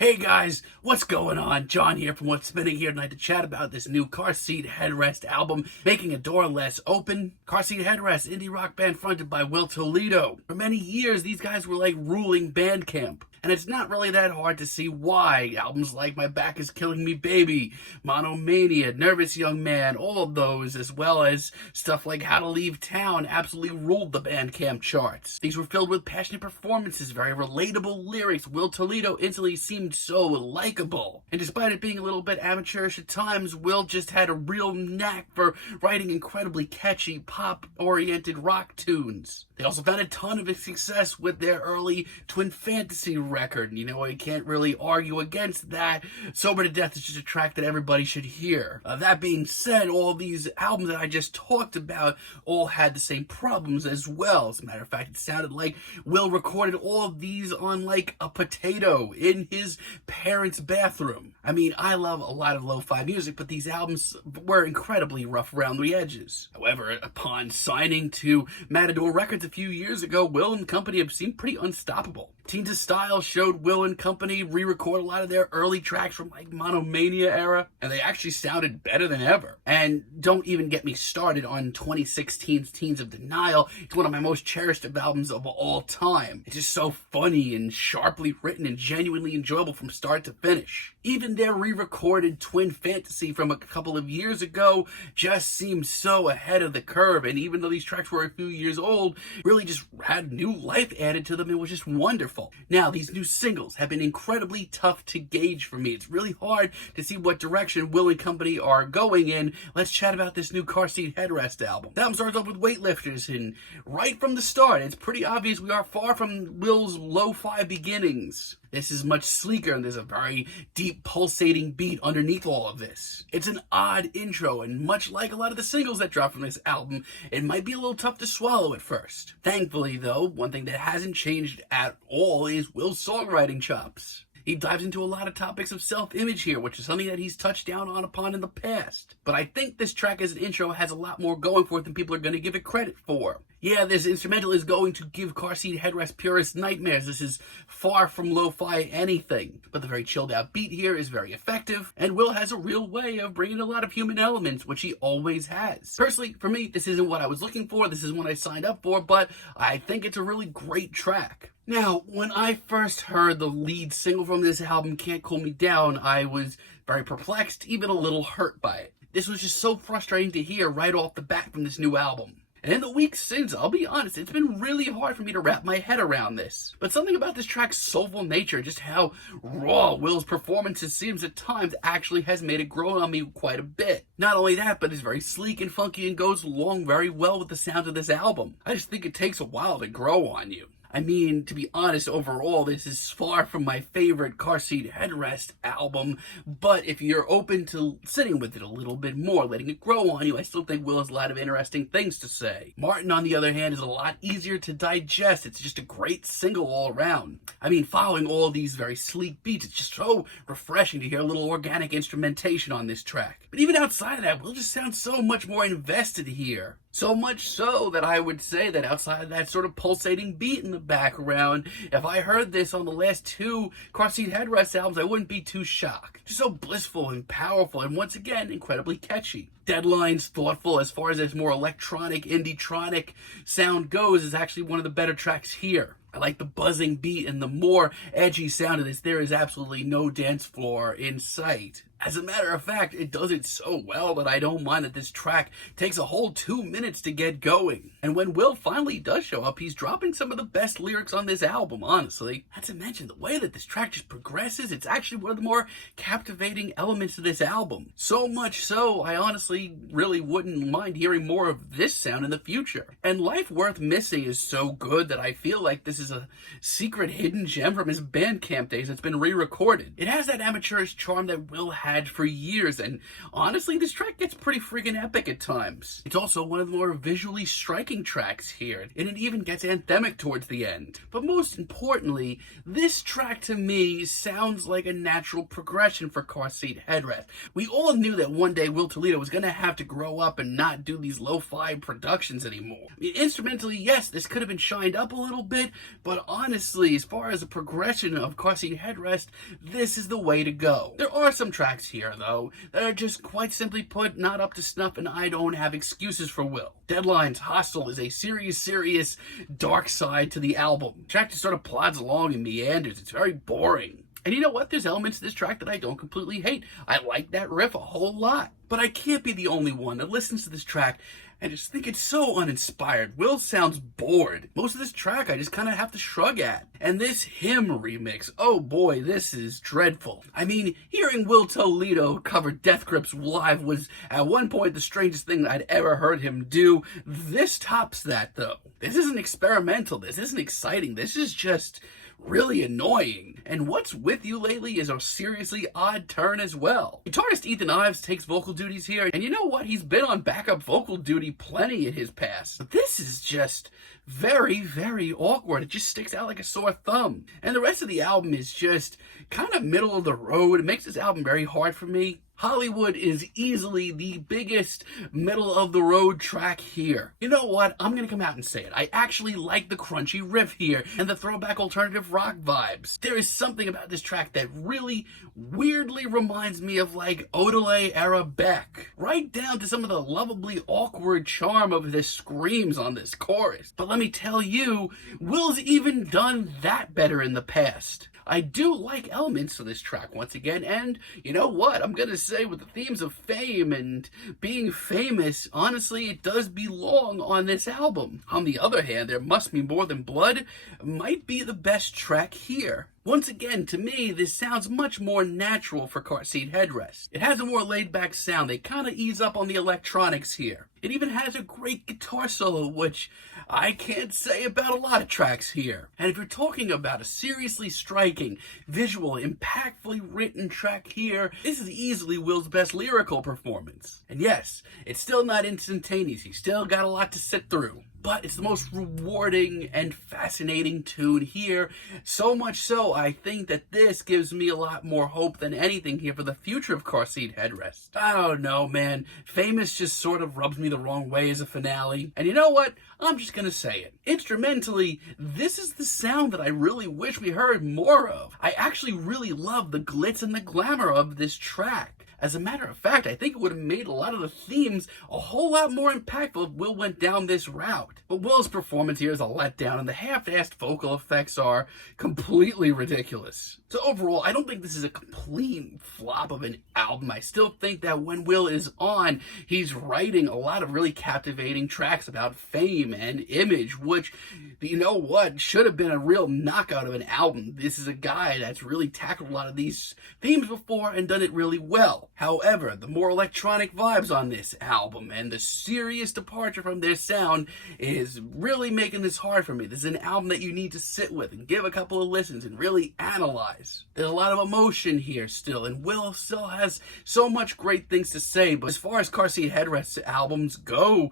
Hey guys, what's going on? John here from What's Spinning here tonight to chat about this new Car Seat Headrest album, Making a Door Less Open. Car Seat Headrest, indie rock band fronted by Will Toledo. For many years, these guys were like ruling Bandcamp. And it's not really that hard to see why. Albums like My Back Is Killing Me Baby, Monomania, Nervous Young Man, all of those, as well as stuff like How to Leave Town, absolutely ruled the Bandcamp charts. These were filled with passionate performances, very relatable lyrics. Will Toledo instantly seemed so likable. And despite it being a little bit amateurish at times, Will just had a real knack for writing incredibly catchy, pop-oriented rock tunes. They also found a ton of success with their early Twin Fantasy record. You know, I can't really argue against that. Sober to Death is just a track that everybody should hear. That being said, all these albums that I just talked about all had the same problems as well. As a matter of fact, it sounded like Will recorded all of these on like a potato in his parents' bathroom. I mean, I love a lot of lo-fi music, but these albums were incredibly rough around the edges. However, upon signing to Matador Records a few years ago, Will and company have seemed pretty unstoppable. Teens of Style showed Will and company re-record a lot of their early tracks from like Monomania era, and they actually sounded better than ever. And don't even get me started on 2016's Teens of Denial. It's one of my most cherished albums of all time. It's just so funny and sharply written and genuinely enjoyable from start to finish. Even their re-recorded Twin Fantasy from a couple of years ago just seemed so ahead of the curve, and even though these tracks were a few years old, really just had new life added to them. It was just wonderful. Now, these new singles have been incredibly tough to gauge for me. It's really hard to see what direction Will and company are going in. Let's chat about this new Car Seat Headrest album. The album starts off with Weightlifters, and right from the start, it's pretty obvious we are far from Will's lo-fi beginnings. This is much sleeker, and there's a very deep, pulsating beat underneath all of this. It's an odd intro, and much like a lot of the singles that drop from this album, it might be a little tough to swallow at first. Thankfully, though, one thing that hasn't changed at all is Will's songwriting chops. He dives into a lot of topics of self-image here, which is something that he's touched down upon in the past. But I think this track as an intro has a lot more going for it than people are going to give it credit for. Yeah, this instrumental is going to give Car Seat Headrest purists nightmares. This is far from lo-fi anything. But the very chilled out beat here is very effective, and Will has a real way of bringing a lot of human elements, which he always has. Personally, for me, this isn't what I was looking for, this isn't what I signed up for, but I think it's a really great track. Now, when I first heard the lead single from this album, Can't Cool Me Down, I was very perplexed, even a little hurt by it. This was just so frustrating to hear right off the bat from this new album. And in the weeks since, I'll be honest, it's been really hard for me to wrap my head around this. But something about this track's soulful nature, just how raw Will's performances seems at times, actually has made it grow on me quite a bit. Not only that, but it's very sleek and funky and goes along very well with the sound of this album. I just think it takes a while to grow on you. I mean, to be honest, overall, this is far from my favorite Car Seat Headrest album, but if you're open to sitting with it a little bit more, letting it grow on you, I still think Will has a lot of interesting things to say. Martin, on the other hand, is a lot easier to digest. It's just a great single all around. I mean, following all these very sleek beats, it's just so refreshing to hear a little organic instrumentation on this track. But even outside of that, Will just sounds so much more invested here. So much so that I would say that outside of that sort of pulsating beat in the background, if I heard this on the last two Car Seat Headrest albums, I wouldn't be too shocked. Just so blissful and powerful, and once again, incredibly catchy. Deadline's Thoughtful, as far as its more electronic, indie-tronic sound goes, is actually one of the better tracks here. I like the buzzing beat and the more edgy sound of this. There is absolutely no dance floor in sight. As a matter of fact, it does it so well that I don't mind that this track takes a whole 2 minutes to get going. And when Will finally does show up, he's dropping some of the best lyrics on this album, honestly. Not to mention, the way that this track just progresses, it's actually one of the more captivating elements of this album. So much so, I honestly really wouldn't mind hearing more of this sound in the future. And Life Worth Missing is so good that I feel like this is a secret hidden gem from his Bandcamp days that's been re-recorded. It has that amateurish charm that Will has had for years, and honestly, this track gets pretty freaking epic at times. It's also one of the more visually striking tracks here, and it even gets anthemic towards the end. But most importantly, this track to me sounds like a natural progression for Car Seat Headrest. We all knew that one day Will Toledo was going to have to grow up and not do these lo-fi productions anymore. I mean, instrumentally, yes, this could have been shined up a little bit, but honestly, as far as the progression of Car Seat Headrest, this is the way to go. There are some tracks here, though, that are just quite simply put not up to snuff, and I don't have excuses for Will. Deadline's Hostile is a serious dark side to the album. The track just sort of plods along and meanders. It's very boring. And you know what? There's elements to this track that I don't completely hate. I like that riff a whole lot. But I can't be the only one that listens to this track and just think it's so uninspired. Will sounds bored. Most of this track I just kind of have to shrug at. And this Hymn remix, oh boy, this is dreadful. I mean, hearing Will Toledo cover Death Grips live was at one point the strangest thing I'd ever heard him do. This tops that though. This isn't experimental, this isn't exciting, this is just really annoying. And What's With You Lately is a seriously odd turn as well. Guitarist Ethan Ives takes vocal duties here, and you know what? He's been on backup vocal duty plenty in his past. But this is just very awkward. It just sticks out like a sore thumb. And the rest of the album is just kind of middle of the road. It makes this album very hard for me. Hollywood is easily the biggest middle-of-the-road track here. You know what? I'm going to come out and say it. I actually like the crunchy riff here and the throwback alternative rock vibes. There is something about this track that really weirdly reminds me of like Odelay-era Beck. Right down to some of the lovably awkward charm of the screams on this chorus. But let me tell you, Will's even done that better in the past. I do like elements of this track once again, and you know what? I'm gonna say with the themes of fame and being famous, honestly, it does belong on this album. On the other hand, There Must Be More Than Blood might be the best track here. Once again, to me, this sounds much more natural for Car Seat Headrest. It has a more laid-back sound. They kind of ease up on the electronics here. It even has a great guitar solo, which I can't say about a lot of tracks here. And if you're talking about a seriously striking, visual, impactfully written track here, this is easily Will's best lyrical performance. And yes, it's still not instantaneous. He's still got a lot to sit through. But it's the most rewarding and fascinating tune here. So much so, I think that this gives me a lot more hope than anything here for the future of Car Seat Headrest. I don't know, man. Famous just sort of rubs me the wrong way as a finale. And you know what? I'm just gonna say it. Instrumentally, this is the sound that I really wish we heard more of. I actually really love the glitz and the glamour of this track. As a matter of fact, I think it would have made a lot of the themes a whole lot more impactful if Will went down this route. But Will's performance here is a letdown, and the half-assed vocal effects are completely ridiculous. So overall, I don't think this is a complete flop of an album. I still think that when Will is on, he's writing a lot of really captivating tracks about fame and image, which, you know what, should have been a real knockout of an album. This is a guy that's really tackled a lot of these themes before and done it really well. However, the more electronic vibes on this album and the serious departure from their sound is really making this hard for me. This is an album that you need to sit with and give a couple of listens and really analyze. There's a lot of emotion here still, and Will still has so much great things to say, but as far as Car Seat Headrest albums go,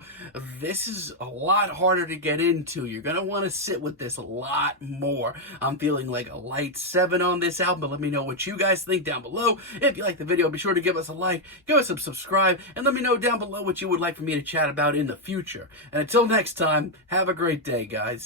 this is a lot harder to get into. You're going to want to sit with this a lot more. I'm feeling like a light 7 on this album, but let me know what you guys think down below. If you like the video, be sure to give us a like, give us a subscribe, and let me know down below what you would like for me to chat about in the future. And until next time, have a great day, guys.